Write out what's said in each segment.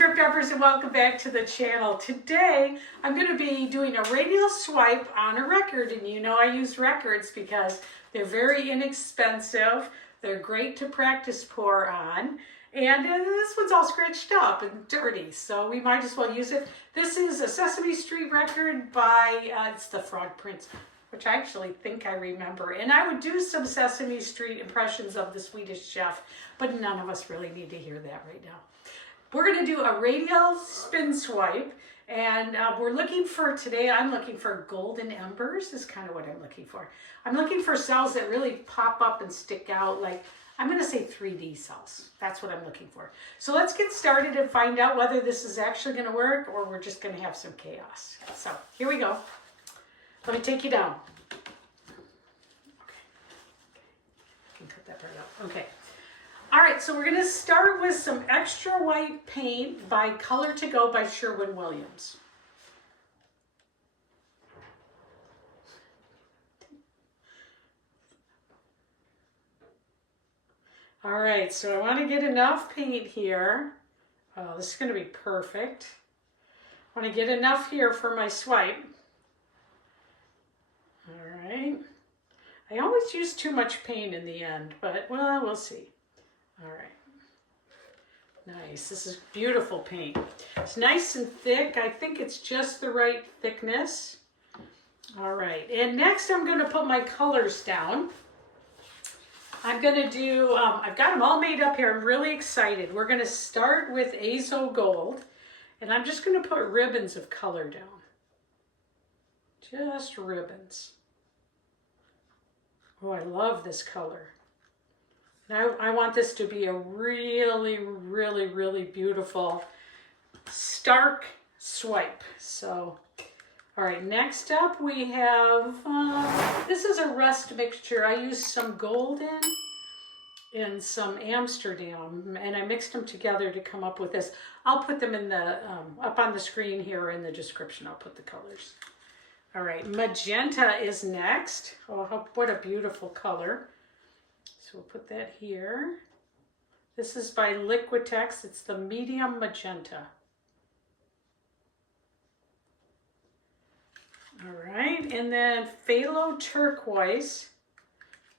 Crypt Embers, and welcome back to the channel. Today I'm going to be doing a radial swipe on a record, and you know I use records because they're very inexpensive. They're great to practice pour on, and this one's all scratched up and dirty, so we might as well use it. This is a Sesame Street record by, it's the Frog Prince, which I actually think I remember. And I would do some Sesame Street impressions of the Swedish chef, but none of us really need to hear that right now. We're going to do a radial spin swipe, and we're looking for, today I'm looking for golden embers is kind of what I'm looking for. I'm looking for cells that really pop up and stick out, like, I'm going to say 3D cells. That's what I'm looking for. So let's get started and find out whether this is actually going to work or we're just going to have some chaos. So here we go. Let me take you down. Okay. I can cut that part out. Okay. All right, so we're going to start with some extra white paint by Color to Go by Sherwin-Williams. All right, so I want to get enough paint here. Oh, this is going to be perfect. I want to get enough here for my swipe. All right. I always use too much paint in the end, but, well, we'll see. All right. Nice. This is beautiful paint. It's nice and thick. I think it's just the right thickness. All right. And next I'm going to put my colors down. I'm going to do, I've got them all made up here. I'm really excited. We're going to start with Azo Gold, and I'm just going to put ribbons of color down. Just ribbons. Oh, I love this color. Now I want this to be a really, really, really beautiful, stark swipe. So, all right, next up we have, this is a rust mixture. I used some golden and some Amsterdam, and I mixed them together to come up with this. I'll put them in the, up on the screen here in the description. I'll put the colors. All right, Magenta is next. Oh, what a beautiful color. So we'll put that here. This is by Liquitex. It's the medium magenta. All right, and then Phthalo Turquoise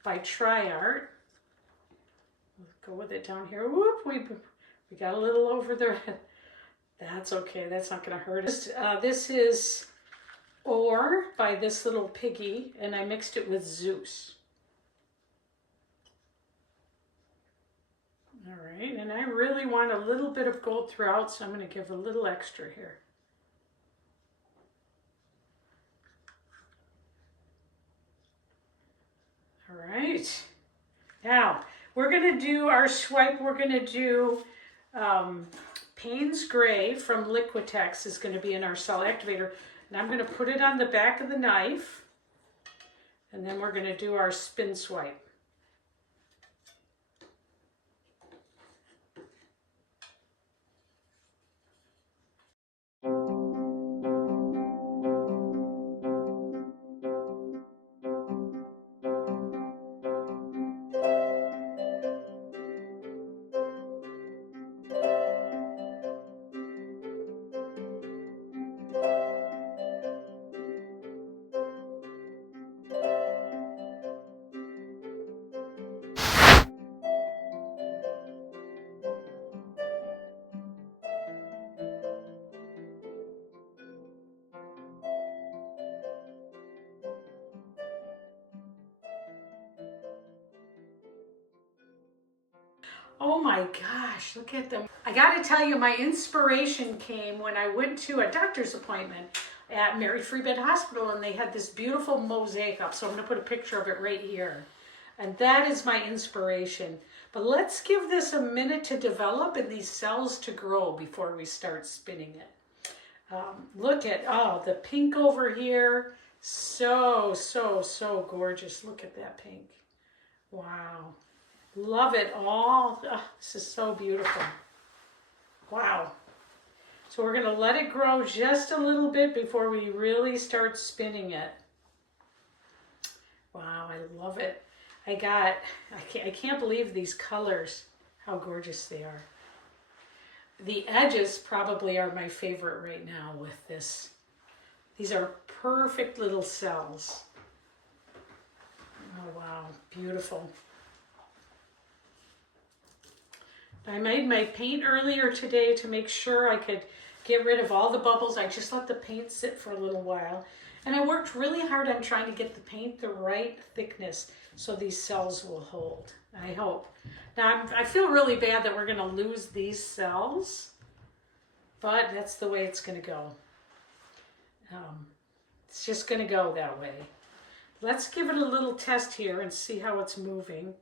by TriArt. We'll go with it down here. Whoop, we got a little over there. That's okay, that's not gonna hurt us. This is Ore by this little piggy, and I mixed it with Zeus. All right, and I really want a little bit of gold throughout, so I'm going to give a little extra here. All right, now we're going to do our swipe. We're going to do Payne's Gray from Liquitex is going to be in our cell activator, and I'm going to put it on the back of the knife, and then we're going to do our spin swipe. Oh my gosh, look at them. I gotta tell you, my inspiration came when I went to a doctor's appointment at Mary Free Bed Hospital, and they had this beautiful mosaic up. So I'm gonna put a picture of it right here. And that is my inspiration. But let's give this a minute to develop and these cells to grow before we start spinning it. Look at, oh, the pink over here. So, so, so gorgeous. Look at that pink. Wow. Love it all. Oh, this is so beautiful. Wow. So we're going to let it grow just a little bit before we really start spinning it. Wow, I love it. I can't believe these colors, how gorgeous they are. The edges probably are my favorite right now with this. These are perfect little cells. Oh wow, beautiful. I made my paint earlier today to make sure I could get rid of all the bubbles. I just let the paint sit for a little while. And I worked really hard on trying to get the paint the right thickness so these cells will hold, I hope. Now I feel really bad that we're gonna lose these cells, but that's the way it's gonna go. It's just gonna go that way. Let's give it a little test here and see how it's moving.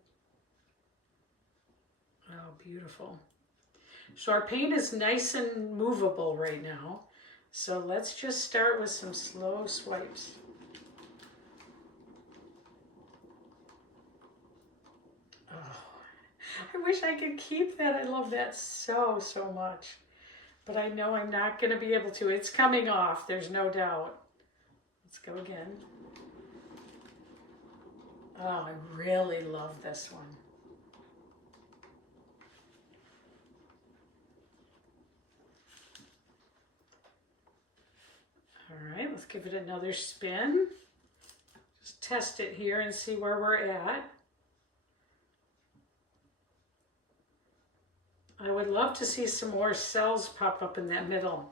Oh, beautiful. So our paint is nice and movable right now. So let's just start with some slow swipes. Oh, I wish I could keep that. I love that so, so much. But I know I'm not going to be able to. It's coming off, there's no doubt. Let's go again. Oh, I really love this one. All right, let's give it another spin. Just test it here and see where we're at. I would love to see some more cells pop up in that middle.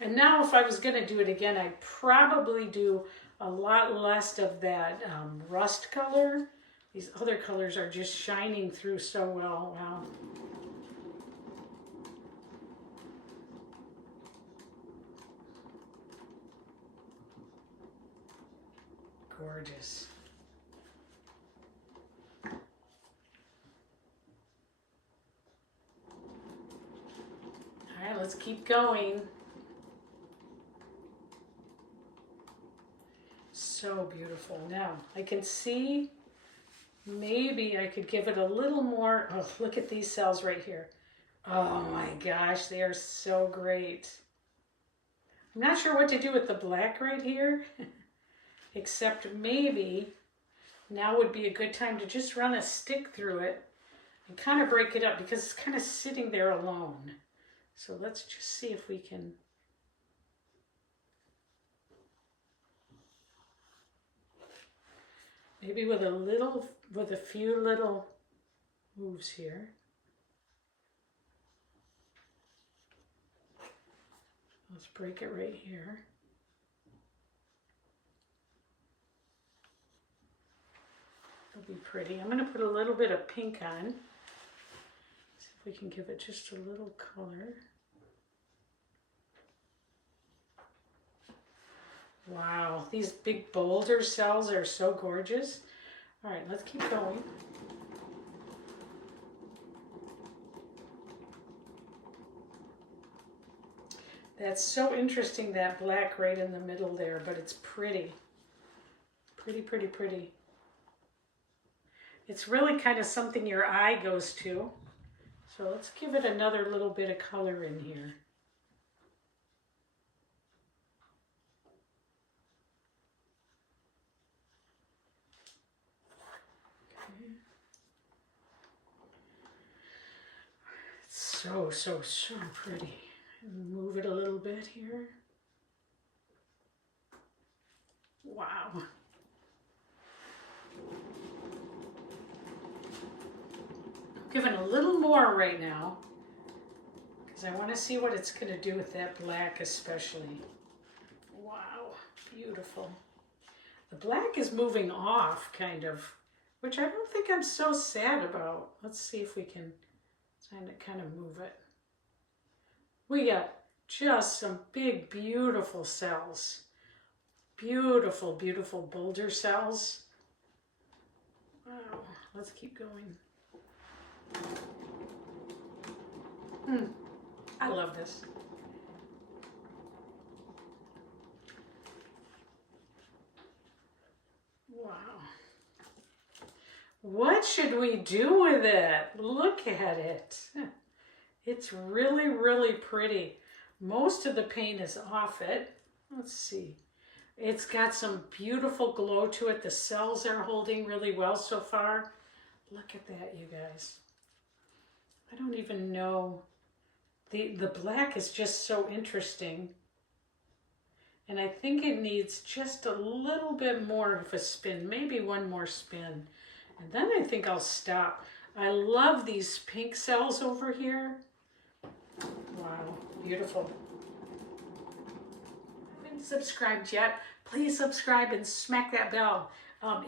And now if I was going to do it again, I'd probably do a lot less of that rust color. These other colors are just shining through so well. Wow. Gorgeous. All right, let's keep going. So beautiful. Now I can see maybe I could give it a little more. Oh, look at these cells right here. Oh my gosh, they are so great. I'm not sure what to do with the black right here, except maybe now would be a good time to just run a stick through it and kind of break it up because it's kind of sitting there alone. So let's just see if we can. Maybe with a few little moves here. Let's break it right here. It'll be pretty. I'm going to put a little bit of pink on. See if we can give it just a little color. Wow, these big boulder cells are so gorgeous. All right, let's keep going. That's so interesting, that black right in the middle there, but it's pretty. Pretty, pretty, pretty. It's really kind of something your eye goes to. So let's give it another little bit of color in here. So, so, so pretty. Move it a little bit here. Wow. I'm giving a little more right now because I want to see what it's going to do with that black especially. Wow, beautiful. The black is moving off kind of, which I don't think I'm so sad about. Let's see if we can kind of move it. We got just some big, beautiful cells. Beautiful, beautiful boulder cells. Wow, let's keep going. I love this. Wow. What should we do with it? Look at it. It's really, really pretty. Most of the paint is off it. Let's see. It's got some beautiful glow to it. The cells are holding really well so far. Look at that, you guys. I don't even know. The black is just so interesting. And I think it needs just a little bit more of a spin, maybe one more spin. And then I think I'll stop. I love these pink cells over here. Wow, beautiful. If you haven't subscribed yet, please subscribe and smack that bell.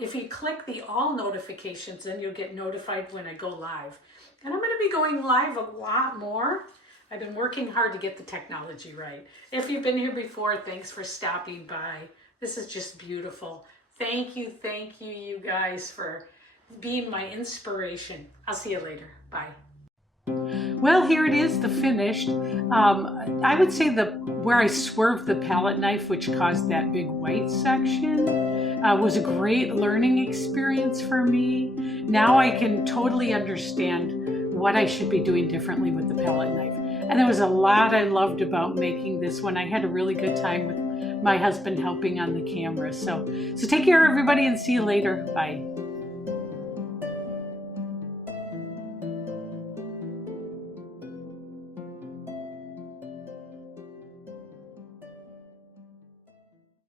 If you click the all notifications, then you'll get notified when I go live. And I'm going to be going live a lot more. I've been working hard to get the technology right. If you've been here before, thanks for stopping by. This is just beautiful. Thank you, you guys, for being my inspiration. I'll see you later. Bye. Well, here it is, the finished. I would say where I swerved the palette knife, which caused that big white section, was a great learning experience for me. Now I can totally understand what I should be doing differently with the palette knife. And there was a lot I loved about making this one. I had a really good time with my husband helping on the camera. So take care, everybody, and see you later. Bye.